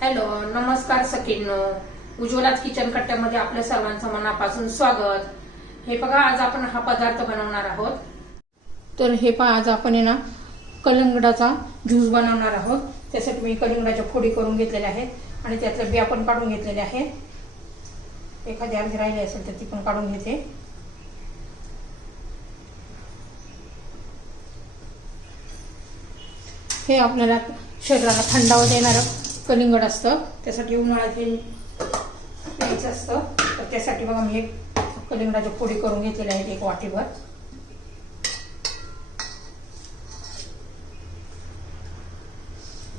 Hello, नमस्कार सखींनो. उज्ज्वलाच kitchen कट्ट्यामध्ये आपल्या सर्वांचं मनापासून स्वागत. हे बघा, आज आपण हा पदार्थ बनवणार आहोत. तर हे पहा, आज आपण ना कलिंगडाचा ज्यूस बनवणार आहोत. त्यासाठी मी कलिंगडाच्या फोडी करून घेतलेल्या आहेत आणि त्यातले बिया पण काढून घेतलेले आहेत. एखादी अर्धी राहिली असेल तर ती पण काढून घेते. हे आपल्याला शरीराला थंडावा देणारं कलिंगड असतं. त्यासाठी उन्हाळ्यात हे प्यायचं असतं. तर त्यासाठी बघा, मी एक कलिंगडाच्या फोडी करून घेतलेल्या आहेत, एक वाटीभर.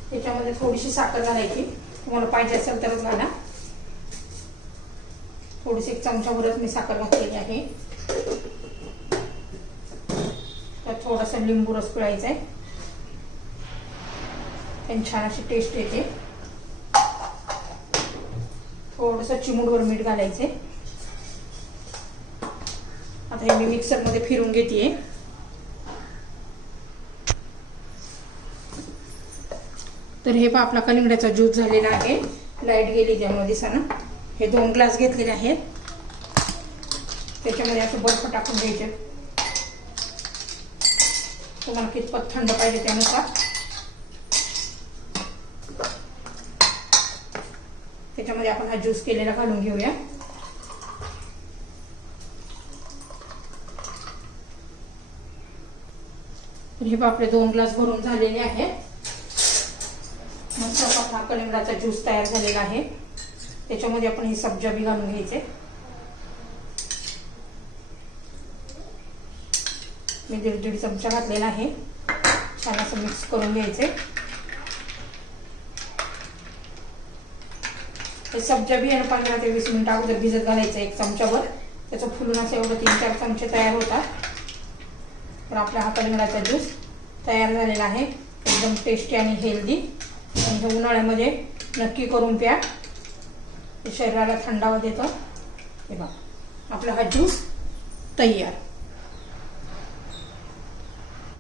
त्याच्यामध्ये थोडीशी साखर घालायची, तुम्हाला पाहिजे असेल तरच घाला. थोडीशी एक चमचाभरच मी साखर घातलेली आहे. तर थोडासा लिंबू रस पिळायचा आहे, त्याने छान अशी टेस्ट येते. थोडंसं चिमूटभर मीठ घालायचे. आता हे मी मिक्सर मध्ये फिरून घेते. तर हे पहा, आपला कलिंगडाचा ज्यूस झालेला आहे. लाईट गेली त्यामुळे दिसेना. हे 2 ग्लास घेतलेले आहेत. त्याच्यामध्ये असं बर्फ टाकून घ्यायचे. तुम्हाला कितपत थंड पाहिजे त्यानुसार. त्याच्यामध्ये आपण हा ज्यूस केलेला घालून घेऊया. हे आपले 2 ग्लास भरून झालेले आहे. मस्त हा कलिंगडाचा ज्यूस तयार झालेला आहे. त्याच्यामध्ये आपण हे सब्जा बी घालून घ्यायचे. मी 1.5 चमचा घातलेला आहे. छान असं मिक्स करून घ्यायचे. हे सब्जा बी 15 ते 20 मिनिट अगोदर भिजत घालायचं, 1 चमचाभर. त्याचं फुलून असं एवढं 3-4 चमचे तयार होतात. तर आपला हा कलिंगडाचा ज्यूस तयार झालेला आहे. एकदम टेस्टी आणि हेल्दी. आणि हे उन्हाळ्यामध्ये नक्की करून प्या. शरीराला थंडावा देतो. हे बघा, आपला हा ज्यूस तयार.